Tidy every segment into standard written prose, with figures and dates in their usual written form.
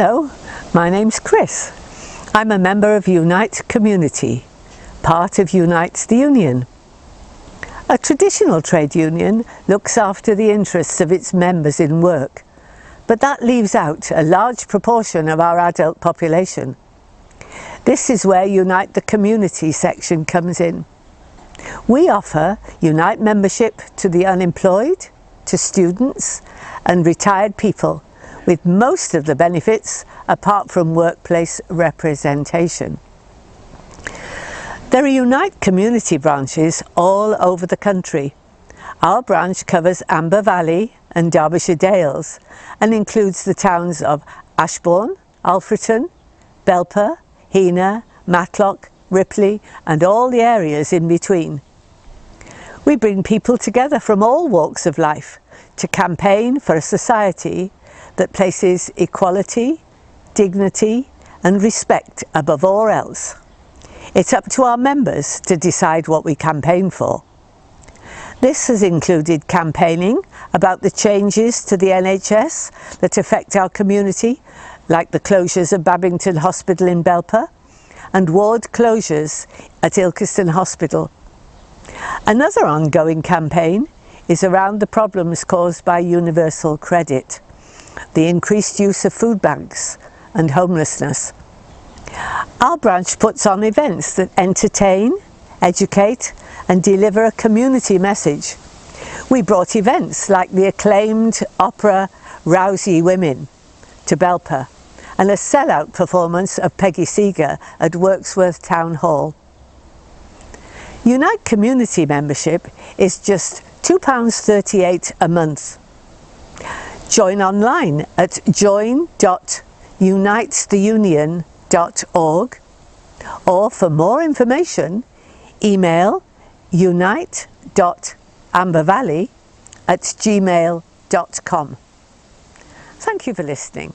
Hello, my name's Chris. I'm a member of Unite Community, part of Unite the Union. A traditional trade union looks after the interests of its members in work, but that leaves out a large proportion of our adult population. This is where Unite the Community section comes in. We offer Unite membership to the unemployed, to students and retired people, with most of the benefits apart from workplace representation. There are Unite community branches all over the country. Our branch covers Amber Valley and Derbyshire Dales and includes the towns of Ashbourne, Alfreton, Belper, Heanor, Matlock, Ripley and all the areas in between. We bring people together from all walks of life to campaign for a society that places equality, dignity and respect above all else. It's up to our members to decide what we campaign for. This has included campaigning about the changes to the NHS that affect our community, like the closures of Babington Hospital in Belper and ward closures at Ilkeston Hospital. Another ongoing campaign is around the problems caused by universal credit, the increased use of food banks and homelessness. Our branch puts on events that entertain, educate and deliver a community message. We brought events like the acclaimed opera Rousey Women to Belper and a sellout performance of Peggy Seeger at Wirksworth Town Hall. Unite Community membership is just £2.38 a month. Join online at join.unitetheunion.org or for more information email unite.ambervalley@gmail.com. Thank you for listening.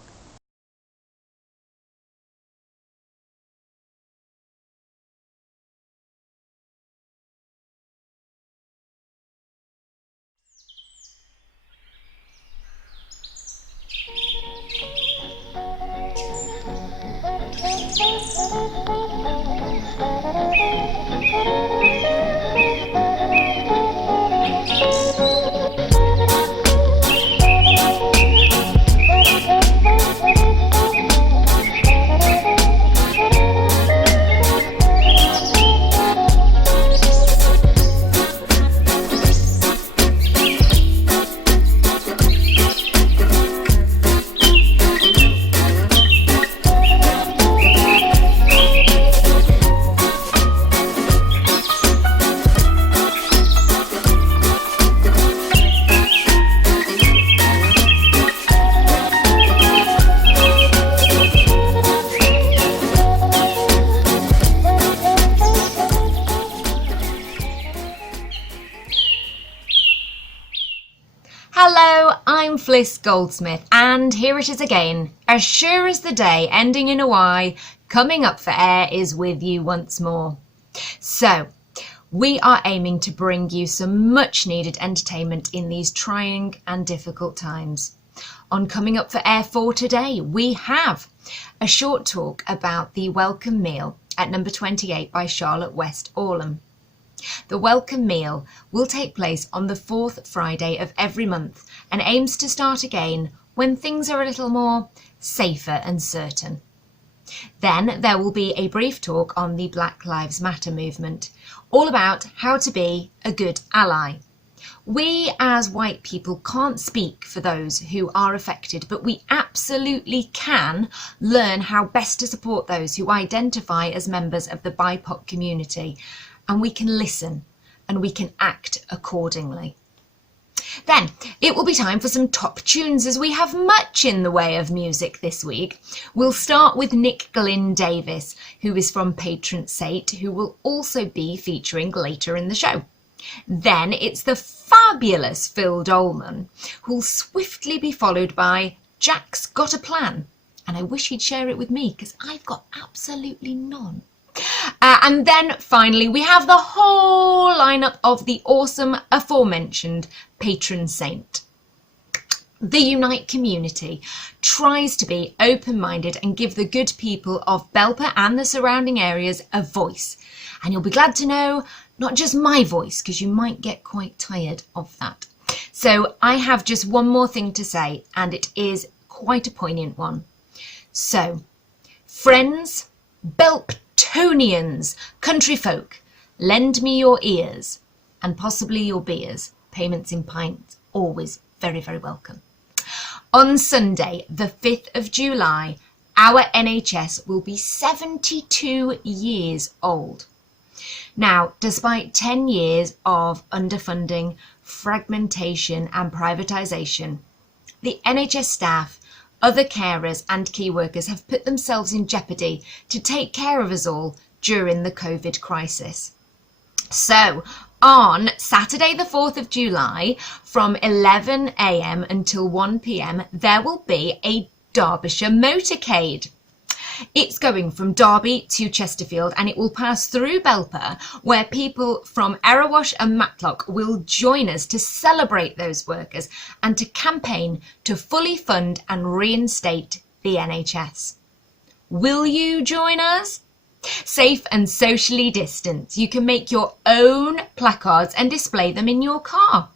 Hello, I'm Fliss Goldsmith and here it is again. As sure as the day ending in a Y, Coming Up for Air is with you once more. So, we are aiming to bring you some much needed entertainment in these trying and difficult times. On Coming Up for Air for today, we have a short talk about the welcome meal at number 28 by Charlotte West-Oram. The welcome meal will take place on the fourth Friday of every month and aims to start again when things are a little more safer and certain. Then there will be a brief talk on the Black Lives Matter movement, all about how to be a good ally. We as white people can't speak for those who are affected, but we absolutely can learn how best to support those who identify as members of the BIPOC community. And we can listen and we can act accordingly. Then it will be time for some top tunes as we have much in the way of music this week. We'll start with Nick Glyn-Davis, who is from Paytron Sate, who will also be featuring later in the show. Then it's the fabulous Phil Doleman, who'll swiftly be followed by Jack's Got a Plan. And I wish he'd share it with me because I've got absolutely none. And then finally we have the whole lineup of the awesome aforementioned patron saint. The Unite community tries to be open-minded and give the good people of Belper and the surrounding areas a voice. And you'll be glad to know, not just my voice, because you might get quite tired of that. So I have just one more thing to say, and it is quite a poignant one. So, friends, Belptonians, country folk, lend me your ears and possibly your beers. Payments in pints, always very, very welcome. On Sunday, the 5th of July, our NHS will be 72 years old. Now, despite 10 years of underfunding, fragmentation and privatisation, the NHS staff, other carers and key workers have put themselves in jeopardy to take care of us all during the COVID crisis. So, on Saturday the 4th of July, from 11 a.m. until 1 p.m, there will be a Derbyshire motorcade. It's going from Derby to Chesterfield, and it will pass through Belper, where people from Erewash and Matlock will join us to celebrate those workers and to campaign to fully fund and reinstate the NHS. Will you join us? Safe and socially distanced, you can make your own placards and display them in your car.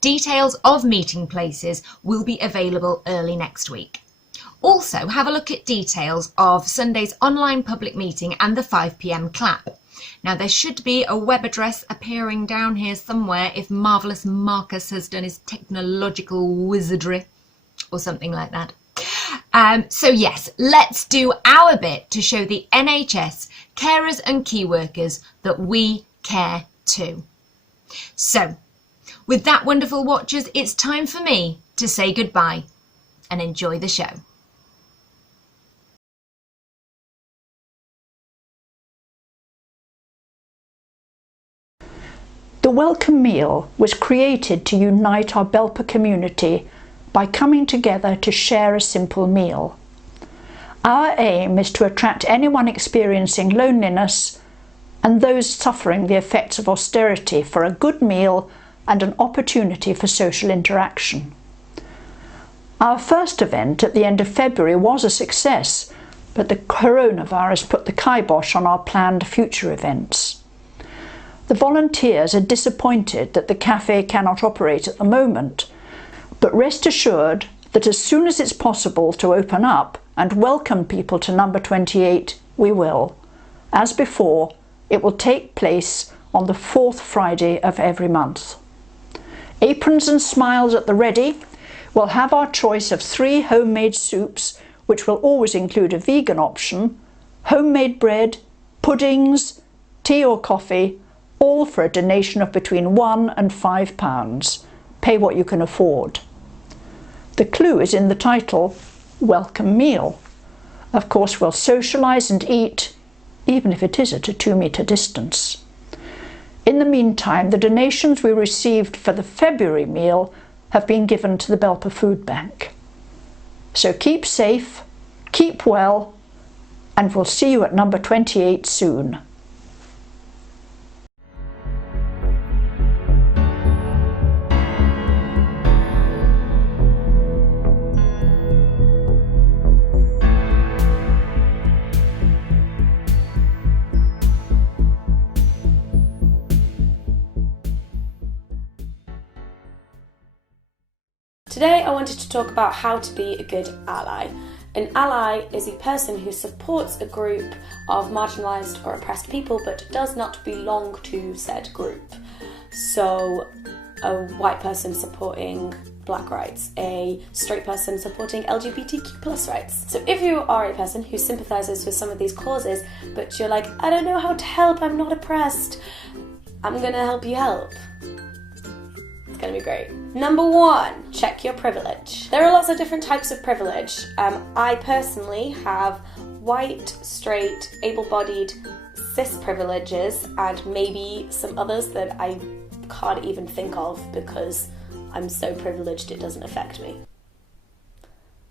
Details of meeting places will be available early next week. Also, have a look at details of Sunday's online public meeting and the 5 p.m. clap. Now, there should be a web address appearing down here somewhere if Marvellous Markus has done his technological wizardry or something like that. So yes, let's do our bit to show the NHS, carers and key workers that we care too. So, with that, wonderful watchers, it's time for me to say goodbye and enjoy the show. The welcome meal was created to unite our Belper community by coming together to share a simple meal. Our aim is to attract anyone experiencing loneliness and those suffering the effects of austerity for a good meal and an opportunity for social interaction. Our first event at the end of February was a success, but the coronavirus put the kibosh on our planned future events. The volunteers are disappointed that the cafe cannot operate at the moment, but rest assured that as soon as it's possible to open up and welcome people to number 28, we will. As before, it will take place on the 4th Friday of every month. Aprons and smiles at the ready. We'll have our choice of 3 homemade soups, which will always include a vegan option, homemade bread, puddings, tea or coffee, all for a donation of between £1 and £5. Pay what you can afford. The clue is in the title, Welcome Meal. Of course, we'll socialise and eat, even if it is at a 2-metre distance. In the meantime, the donations we received for the February meal have been given to the Belper Food Bank. So keep safe, keep well, and we'll see you at number 28 soon. Today I wanted to talk about how to be a good ally. An ally is a person who supports a group of marginalised or oppressed people but does not belong to said group. So a white person supporting black rights, a straight person supporting LGBTQ+ rights. So if you are a person who sympathises with some of these causes but you're like, I don't know how to help, I'm not oppressed, I'm gonna help you help. It's gonna be great. Number 1, check your privilege. There are lots of different types of privilege. I personally have white, straight, able-bodied, cis privileges and maybe some others that I can't even think of because I'm so privileged it doesn't affect me.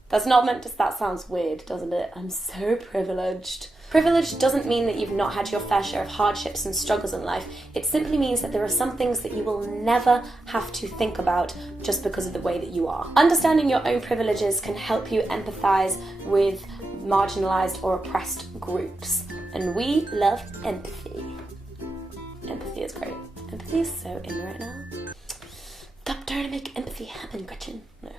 That's not meant to, that sounds weird, doesn't it? I'm so privileged. Privilege doesn't mean that you've not had your fair share of hardships and struggles in life. It simply means that there are some things that you will never have to think about just because of the way that you are. Understanding your own privileges can help you empathise with marginalised or oppressed groups. And we love empathy. Empathy is great. Empathy is so in right now. Stop trying to make empathy happen, Gretchen. No.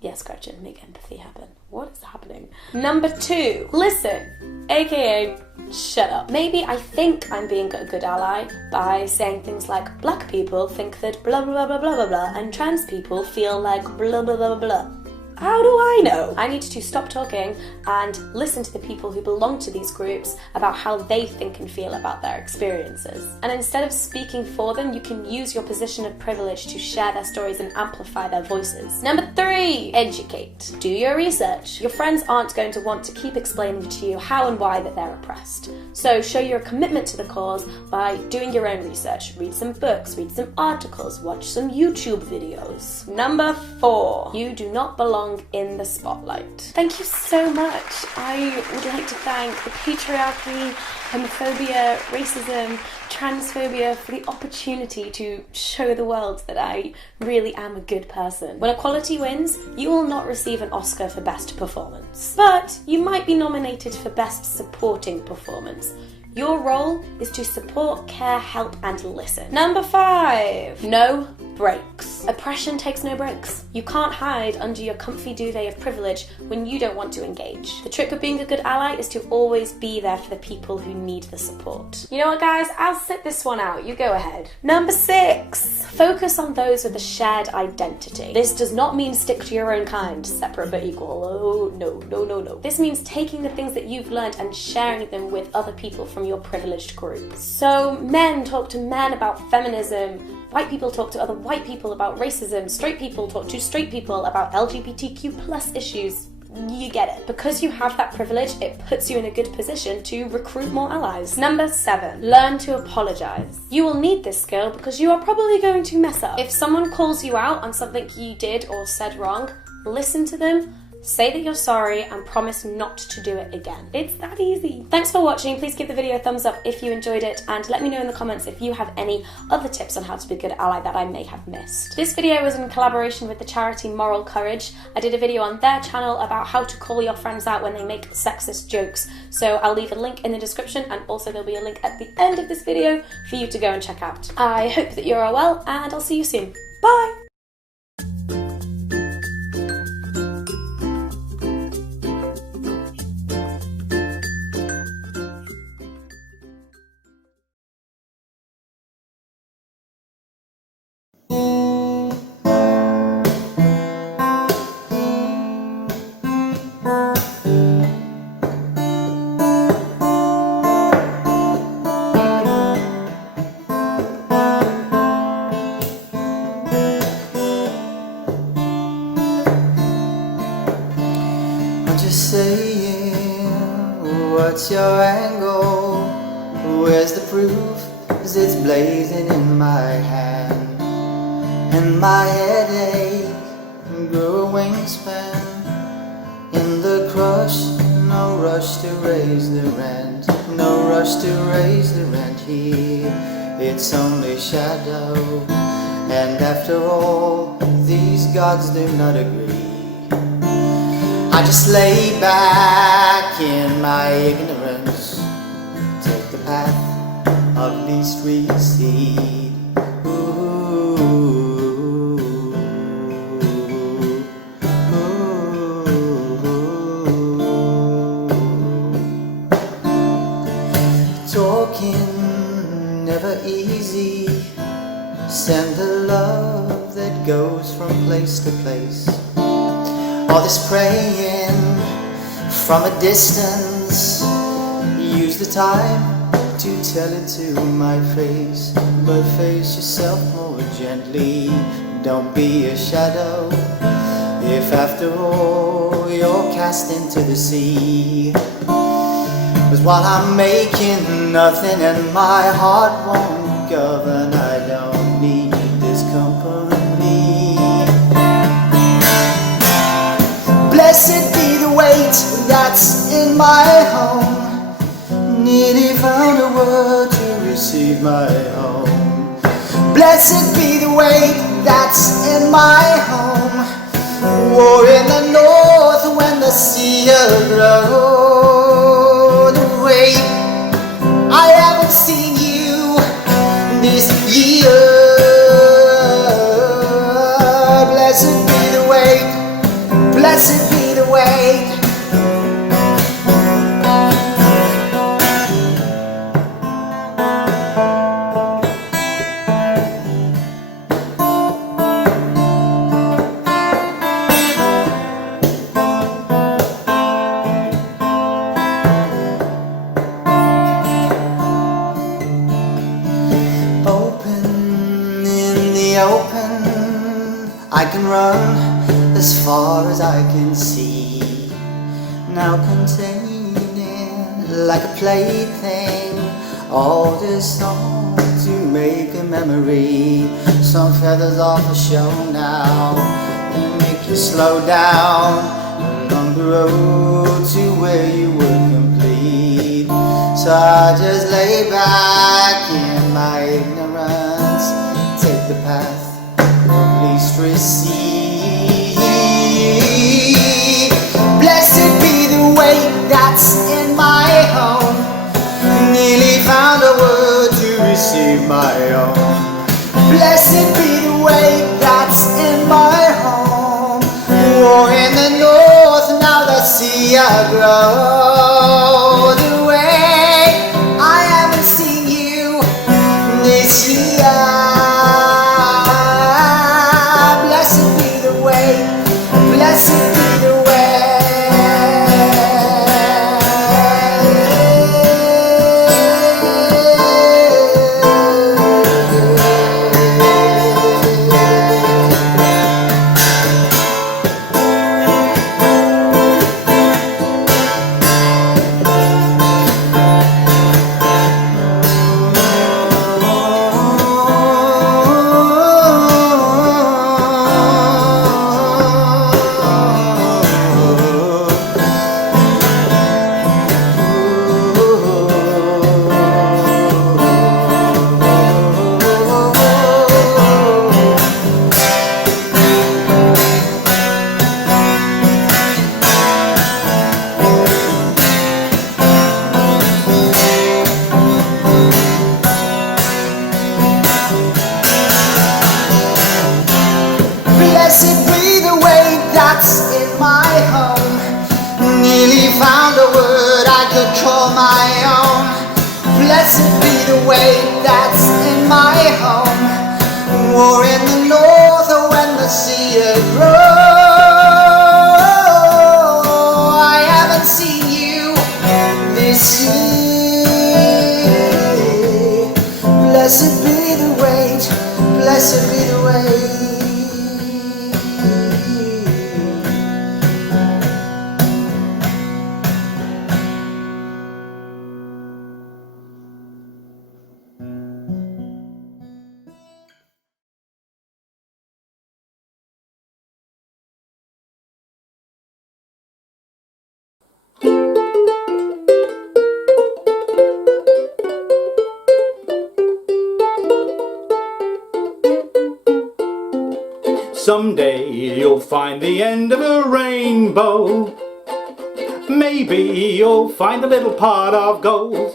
Yes, Gretchen, make empathy happen. What is happening? Number 2, listen, aka shut up. Maybe I think I'm being a good ally by saying things like black people think that blah blah blah blah blah blah and trans people feel like blah blah blah blah. How do I know? I need to stop talking and listen to the people who belong to these groups about how they think and feel about their experiences. And instead of speaking for them, you can use your position of privilege to share their stories and amplify their voices. Number 3, educate. Do your research. Your friends aren't going to want to keep explaining to you how and why that they're oppressed. So show your commitment to the cause by doing your own research. Read some books, read some articles, watch some YouTube videos. Number 4, you do not belong in the spotlight. Thank you so much. I would like to thank the patriarchy, homophobia, racism, transphobia for the opportunity to show the world that I really am a good person. When equality wins, you will not receive an Oscar for best performance, but you might be nominated for best supporting performance. Your role is to support, care, help, and listen. Number 5, no breaks. Oppression takes no breaks. You can't hide under your comfy duvet of privilege when you don't want to engage. The trick of being a good ally is to always be there for the people who need the support. You know what, guys? I'll sit this one out. You go ahead. Number 6, focus on those with a shared identity. This does not mean stick to your own kind, separate but equal. Oh, no, no, no, no. This means taking the things that you've learned and sharing them with other people from your privileged group. So men talk to men about feminism, white people talk to other white people about racism, straight people talk to straight people about LGBTQ+ issues. You get it. Because you have that privilege, it puts you in a good position to recruit more allies. Number 7, learn to apologise. You will need this skill because you are probably going to mess up. If someone calls you out on something you did or said wrong, listen to them, say that you're sorry, and promise not to do it again. It's that easy. Thanks for watching. Please give the video a thumbs up if you enjoyed it, and let me know in the comments if you have any other tips on how to be a good ally that I may have missed. This video was in collaboration with the charity Moral Courage. I did a video on their channel about how to call your friends out when they make sexist jokes, so I'll leave a link in the description, and also there'll be a link at the end of this video for you to go and check out. I hope that you're all well, and I'll see you soon. Bye! What's your angle? Where's the proof? 'Cause it's blazing in my hand, and my headache grew a wingspan. In the crush, no rush to raise the rent, no rush to raise the rent here. It's only shadow, and after all, these gods do not agree. I just lay back in my ignorance, take the path of least recede. Ooh, talking never easy, send the love that goes from place to place. All this praying from a distance, use the time to tell it to my face, but face yourself more gently, don't be a shadow, if after all you're cast into the sea. 'Cause while I'm making nothing and my heart won't govern, I don't need this company. that's in my home. Nearly found a word to receive my home. Blessed be the weight that's in my home. War in the north when the sea grows. The weight I haven't seen you this year. Blessed be the weight. Blessed be the weight. I can run as far as I can see, now containing like a plaything all this song to make a memory. Some feathers off a show now and make you slow down along the road to where you were complete. So I just lay back in my ignorance, take the path least receive. Blessed be the weight that's in my home. Nearly found a word to receive my own. Blessed be the weight that's in my home. War in the north, now the sea aglow. The way I haven't seen you this year. Blessed be the way. Blessed be the weight that's in my home. Nearly found a word I could call my own. Blessed be the weight that's in my home. War in the north when the sea grows. I haven't seen you this year. Blessed be the weight. Blessed be the weight. Someday you'll find the end of a rainbow. Maybe you'll find a little pot of gold.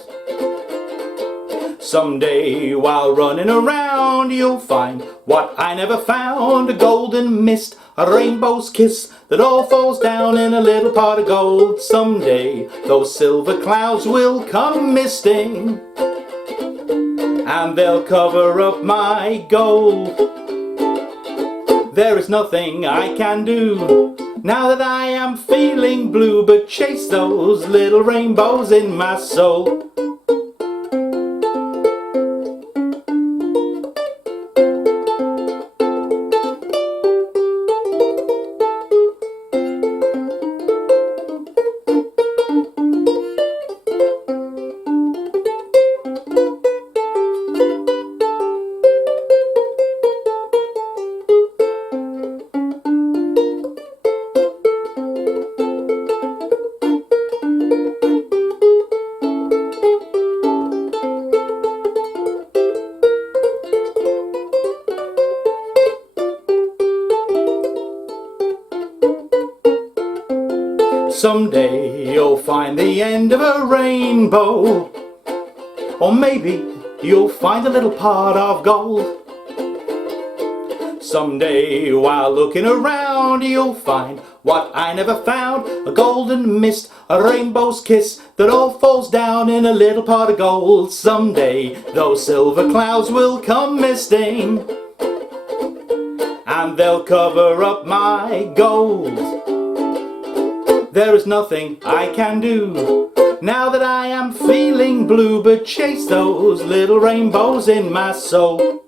Someday while running around you'll find what I never found, a golden mist, a rainbow's kiss that all falls down in a little pot of gold. Someday those silver clouds will come misting and they'll cover up my gold. There is nothing I can do now that I am feeling blue but chase those little rainbows in my soul. Someday you'll find the end of a rainbow, or maybe you'll find a little pot of gold. Someday while looking around you'll find what I never found, a golden mist, a rainbow's kiss that all falls down in a little pot of gold. Someday those silver clouds will come misting and they'll cover up my gold. There is nothing I can do now that I am feeling blue but chase those little rainbows in my soul.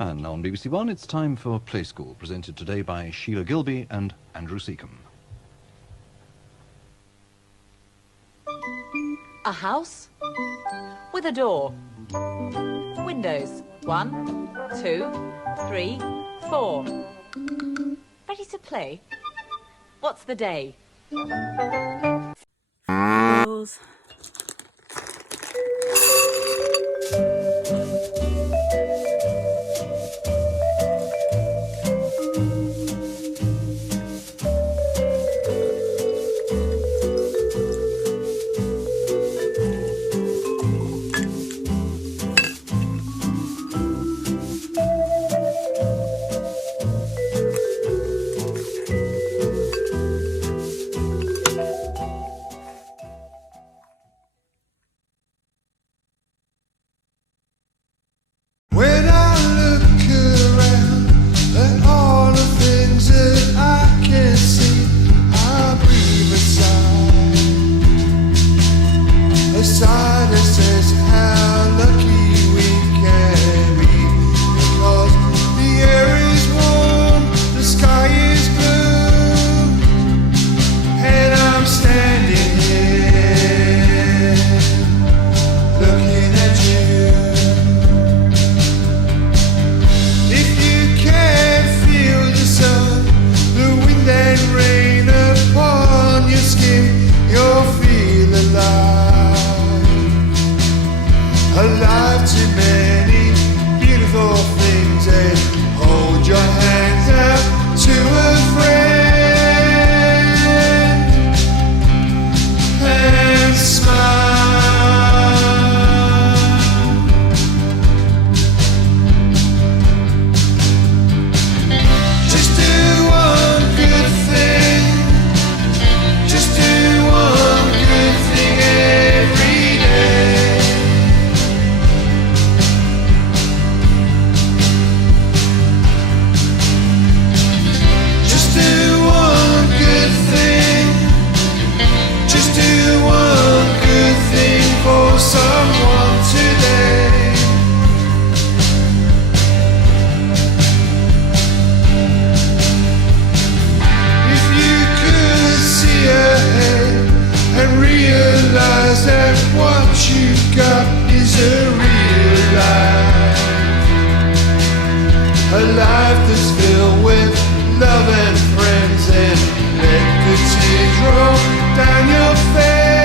And now on BBC One, it's time for Play School, presented today by Sheila Gilby and Andrew Seacombe. A house with a door. Windows. 1, 2, 3, 4. Ready to play? What's the day? When I look around at all the things that I can see, I breathe a sigh that says how lucky we can be, because the air is warm, the sky is blue, and I'm standing here looking at you. If you can't feel the sun, the wind and rain upon your skin, you'll feel alive to many beautiful things, and hold your hands out to a friend and smile. Just do one good thing. Just do one good thing every day. Just do one good thing. Just do one good thing for someone today. If you could see ahead and realize that what you got is a real life, a life that's filled with love and friends, and let the tears roll down your face.